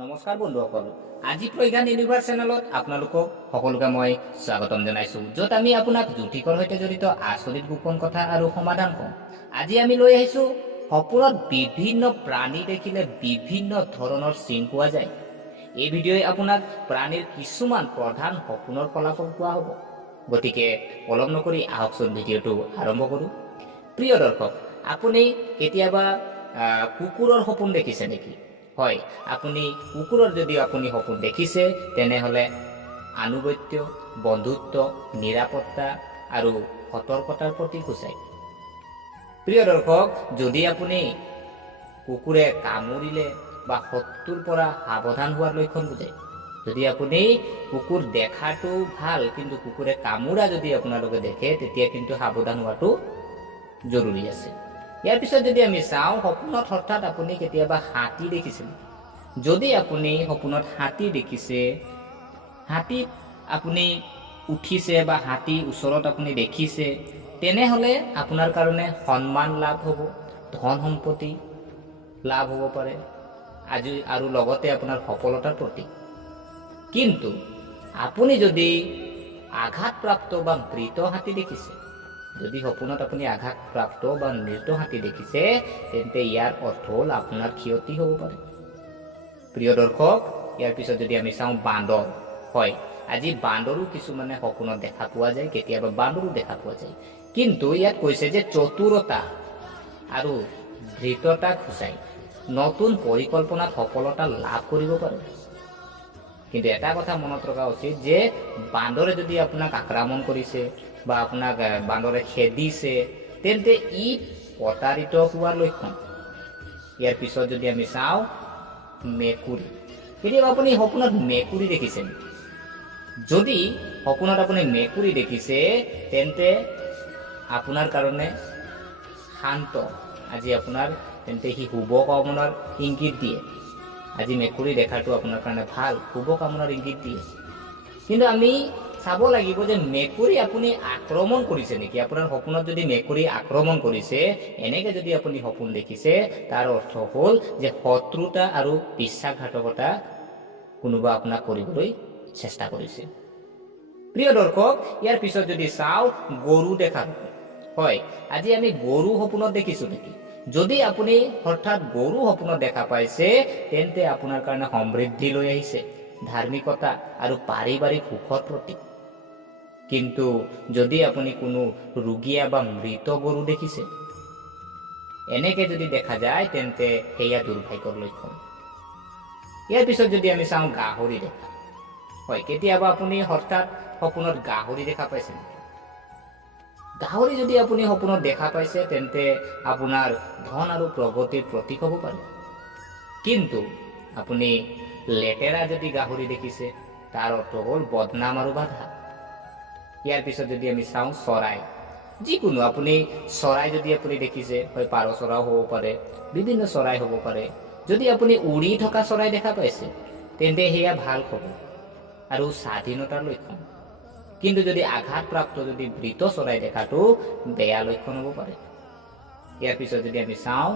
নমস্কাৰ বন্ধুসকল, আজি প্ৰজ্ঞান ইউনিভাৰ্ছ চেনেলত আপোনালোকক সকলোকে মই স্বাগতম জনাইছোঁ, য'ত আমি আপোনাক জ্যোতিষৰ সৈতে জড়িত আচৰিত গোপন কথা আৰু সমাধান কওঁ। আজি আমি লৈ আহিছোঁ সপোনত বিভিন্ন প্ৰাণী দেখিলে বিভিন্ন ধৰণৰ চিন পোৱা যায়। এই ভিডিঅ'ই আপোনাক প্ৰাণীৰ কিছুমান প্ৰধান সপোনৰ ফলাফল কোৱা হ'ব। গতিকে পলম নকৰি আহকচোন ভিডিঅ'টো আৰম্ভ কৰোঁ। প্ৰিয় দৰ্শক, আপুনি কেতিয়াবা কুকুৰৰ সপোন দেখিছে নেকি? হয়, আপুনি কুকুৰৰ যদি আপুনি সপোন দেখিছে, তেনেহ'লে আনুগত্য, বন্ধুত্ব, নিৰাপত্তা আৰু সতৰ্কতাৰ প্ৰতীক সূচায়। প্ৰিয় দৰ্শক, যদি আপুনি কুকুৰে কামুৰিলে বা শত্ৰুৰ পৰা সাৱধান হোৱাৰ লক্ষণ বুজায়। যদি আপুনি কুকুৰ দেখাটো ভাল, কিন্তু কুকুৰে কামোৰা যদি আপোনালোকে দেখে, তেতিয়া কিন্তু সাৱধান হোৱাটো জৰুৰী আছে। ইয়াৰ পিছত যদি আমি চাওঁ, সপোনত হঠাৎ আপুনি কেতিয়াবা হাতী দেখিছিল। যদি আপুনি সপোনত হাতী দেখিছে, হাতীত আপুনি উঠিছে বা হাতী ওচৰত আপুনি দেখিছে, তেনেহ'লে আপোনাৰ কাৰণে সন্মান লাভ হ'ব, ধন সম্পত্তি লাভ হ'ব পাৰে আজি আৰু লগতে আপোনাৰ সফলতাৰ প্ৰতীক। কিন্তু আপুনি যদি আঘাতপ্ৰাপ্ত বা মৃত হাতী দেখিছে, যদি সপোনত আপুনি আঘাতপ্ৰাপ্ত বা মৃত হাতী দেখিছে, তেন্তে ইয়াৰ অৰ্থ হ'ল আপোনাৰ ক্ষতি হ'ব পাৰে। প্ৰিয় দৰ্শক, ইয়াৰ পিছত যদি আমি চাওঁ বান্দৰ, হয়, আজি বান্দৰো কিছুমানে সপোনত দেখা পোৱা যায়, কেতিয়াবা বান্দৰো দেখা পোৱা যায়। কিন্তু ইয়াত কৈছে যে চতুৰতা আৰু ধৃততাক সূচায়, নতুন পৰিকল্পনাত সফলতা লাভ কৰিব পাৰে। কিন্তু এটা কথা মনত ৰখা উচিত যে বান্দৰে যদি আপোনাক আক্ৰমণ কৰিছে বা আপোনাক বান্দৰে খেদিছে, তেন্তে ই প্ৰতাৰিত হোৱাৰ লক্ষণ। ইয়াৰ পিছত যদি আমি চাওঁ মেকুৰী, কেতিয়াবা আপুনি সপোনত মেকুৰী দেখিছে নেকি? যদি সপোনত আপুনি মেকুৰী দেখিছে, তেন্তে আপোনাৰ কাৰণে শান্ত, আজি আপোনাৰ তেন্তে সি শুভ কামনাৰ ইংগিত দিয়ে। আজি মেকুৰী দেখাটো আপোনাৰ কাৰণে ভাল, শুভ কামনাৰ ইংগিত দিয়ে। কিন্তু আমি চাব লাগিব যে মেকুৰী আপুনি আক্ৰমণ কৰিছে নেকি। আপোনাৰ সপোনত যদি মেকুৰী আক্ৰমণ কৰিছে, এনেকে যদি আপুনি সপোন দেখিছে, তাৰ অৰ্থ হ'ল যে শত্ৰুতা আৰু বিশ্বাসঘাতকতা কোনোবা আপোনাক কৰিবলৈ চেষ্টা কৰিছে। প্ৰিয় দৰ্শক, ইয়াৰ পিছত যদি চাওঁ গৰু দেখা, হয়, আজি আমি গৰু সপোনত দেখিছোঁ নেকি? যদি আপুনি হঠাৎ গৰু সপোনত দেখা পাইছে, তেন্তে আপোনাৰ কাৰণে সমৃদ্ধি লৈ আহিছে, ধাৰ্মিকতা আৰু পাৰিবাৰিক সুখৰ প্ৰতীক। কিন্তু যদি আপুনি কোনো ৰোগীয়া বা মৃত গৰু দেখিছে, এনেকে যদি দেখা যায়, তেন্তে সেয়া দুৰ্ভাগ্যৰ লক্ষণ। ইয়াৰ পিছত যদি আমি চাওঁ গাহৰি দেখা, হয়, কেতিয়াবা আপুনি হঠাৎ সপোনত গাহৰি দেখা পাইছে নেকি? গাহৰি যদি আপুনি সপোনত দেখা পাইছে, তেন্তে আপোনাৰ ধন আৰু প্ৰগতিৰ প্ৰতীক হ'ব পাৰে। কিন্তু আপুনি লেতেৰা যদি গাহৰি দেখিছে, তাৰ অৰ্থ হ'ল বদনাম আৰু বাধা। ইয়াৰ পিছত যদি আমি চাওঁ চৰাই, যিকোনো আপুনি চৰাই যদি আপুনি দেখিছে, হয়, পাৰ চৰাইও হ'ব পাৰে, বিভিন্ন চৰাই হ'ব পাৰে। যদি আপুনি উৰি থকা চৰাই দেখা পাইছে, তেন্তে সেয়া ভাল খবৰ আৰু স্বাধীনতাৰ লক্ষণ। কিন্তু যদি আঘাতপ্ৰাপ্ত যদি মৃত চৰাই দেখাটো বেয়া লক্ষণ হ'ব পাৰে। ইয়াৰ পিছত যদি আমি চাওঁ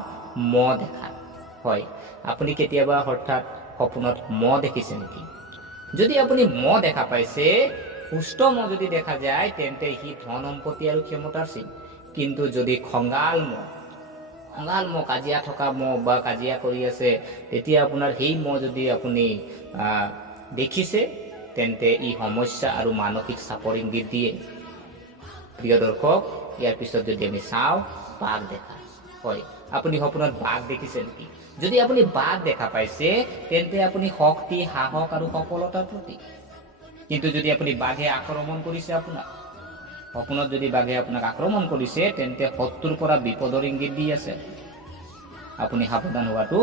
মহ দেখা, হয়, আপুনি কেতিয়াবা হঠাৎ সপোনত মহ দেখিছে নেকি? যদি আপুনি মহ দেখা পাইছে, সুস্থ মহ যদি দেখা যায়, তেন্তে সি ধন সম্পত্তি আৰু ক্ষমতাৰ চিন। কিন্তু যদি খঙাল মহ, কাজিয়া থকা মহ বা কাজিয়া কৰি আছে, তেতিয়া আপোনাৰ সেই মহ যদি আপুনি দেখিছে, তেন্তে ই সমস্যা আৰু মানসিক চাপৰ ইংগিত দিয়ে। প্ৰিয় দৰ্শক, ইয়াৰ পিছত যদি আমি চাওঁ বাঘ দেখা, হয়, আপুনি সপোনত বাঘ দেখিছে নেকি? যদি আপুনি বাঘ দেখা পাইছে, তেন্তে আপুনি শক্তি, সাহস আৰু সফলতাৰ প্ৰতীক। কিন্তু যদি আপুনি বাঘে আক্ৰমণ কৰিছে আপোনাক, সপোনত যদি বাঘে আপোনাক আক্ৰমণ কৰিছে, তেন্তে শত্ৰুৰ পৰা বিপদৰ ইংগিত দি আছে, আপুনি সাৱধান হোৱাটো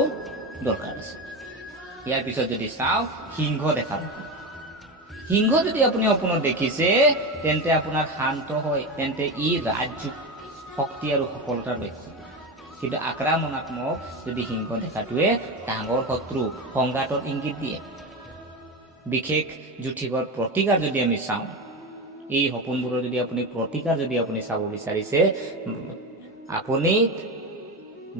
দৰকাৰ আছে। ইয়াৰ পিছত যদি চাওঁ সিংহ দেখা, সিংহ যদি আপুনি সপোনত দেখিছে, তেন্তে আপোনাৰ শান্ত হয়, তেন্তে ই ৰাজ্য, শক্তি আৰু সফলতাৰ লক্ষণ। কিন্তু আক্ৰমণাত্মক যদি সিংহ দেখাটোৱে ডাঙৰ শত্ৰু, সংঘাতৰ ইংগিত দিয়ে। বিশেষ জ্যোতিষৰ প্ৰতিকাৰ যদি আমি চাওঁ, এই সপোনবোৰৰ যদি আপুনি প্ৰতিকাৰ যদি আপুনি চাব বিচাৰিছে, আপুনি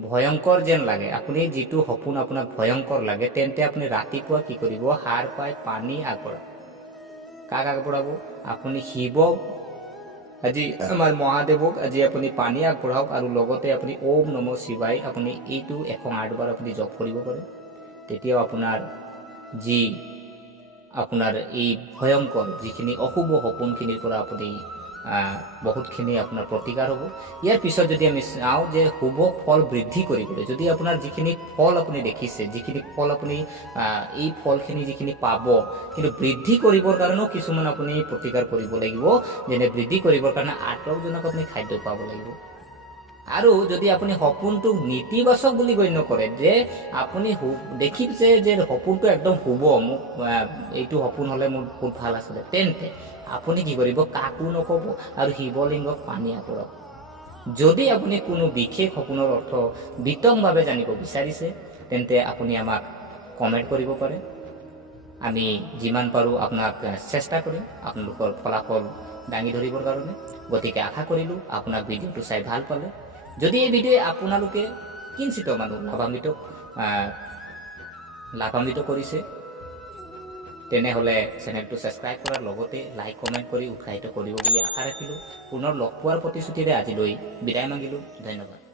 ভয়ংকৰ যেন লাগে, আপুনি যিটো সপোন আপোনাক ভয়ংকৰ লাগে, তেন্তে আপুনি ৰাতিপুৱা কি কৰিব, সাৰ পাই পানী আগবঢ়াব। কাক আগবঢ়াব? আপুনি শিৱক, আজি আমাৰ মহাদেৱক আজি আপুনি পানী আগবঢ়াওক, আৰু লগতে আপুনি ওম নমঃ শিৱায় আপুনি এইটো 108 বাৰ আপুনি জপ কৰিব পাৰে। তেতিয়াও আপোনাৰ যি আপোনাৰ এই ভয়ংকৰ যিখিনি অশুভ সপোনখিনিৰ পৰা আপুনি বহুতখিনি আপোনাৰ প্ৰতিকাৰ হ'ব। ইয়াৰ পিছত যদি আমি চাওঁ যে শুভ ফল বৃদ্ধি কৰিবলৈ, যদি আপোনাৰ যিখিনি ফল আপুনি দেখিছে, যিখিনি ফল আপুনি এই ফলখিনি যিখিনি পাব, কিন্তু বৃদ্ধি কৰিবৰ কাৰণেও কিছুমান আপুনি প্ৰতিকাৰ কৰিব লাগিব। যেনে বৃদ্ধি কৰিবৰ কাৰণে আটকজনক আপুনি খাদ্য পাব লাগিব। আৰু যদি আপুনি সপোনটোক নেতিবাচক বুলি গণ্য কৰে, যে আপুনি দেখিছে যে সপোনটো একদম শুভ, মোক এইটো সপোন হ'লে মোৰ বহুত ভাল আছিলে, তেন্তে আপুনি কি কৰিব, কাকো নক'ব আৰু শিৱলিংগক পানী আগবঢ়াব। যদি আপুনি কোনো বিশেষ সপোনৰ অৰ্থ বিতংভাৱে জানিব বিচাৰিছে, তেন্তে আপুনি আমাক কমেণ্ট কৰিব পাৰে। আমি যিমান পাৰোঁ আপোনাক চেষ্টা কৰিম আপোনালোকৰ ফলাফল দাঙি ধৰিবৰ কাৰণে। গতিকে আশা কৰিলোঁ আপোনাক ভিডিঅ'টো চাই ভাল পালে। যদি এই ভিডিঅ'ই আপোনালোকে কিঞ্চিত মানুহ লাভান্বিত কৰিছে, তেনেহ'লে চেনেলটো ছাবস্ক্ৰাইব কৰাৰ লগতে লাইক কমেণ্ট কৰি উৎসাহিত কৰিব বুলি আশা ৰাখিলোঁ। পুনৰ লগ পোৱাৰ প্ৰতিশ্ৰুতিৰে আজিলৈ বিদায় মাগিলোঁ। ধন্যবাদ।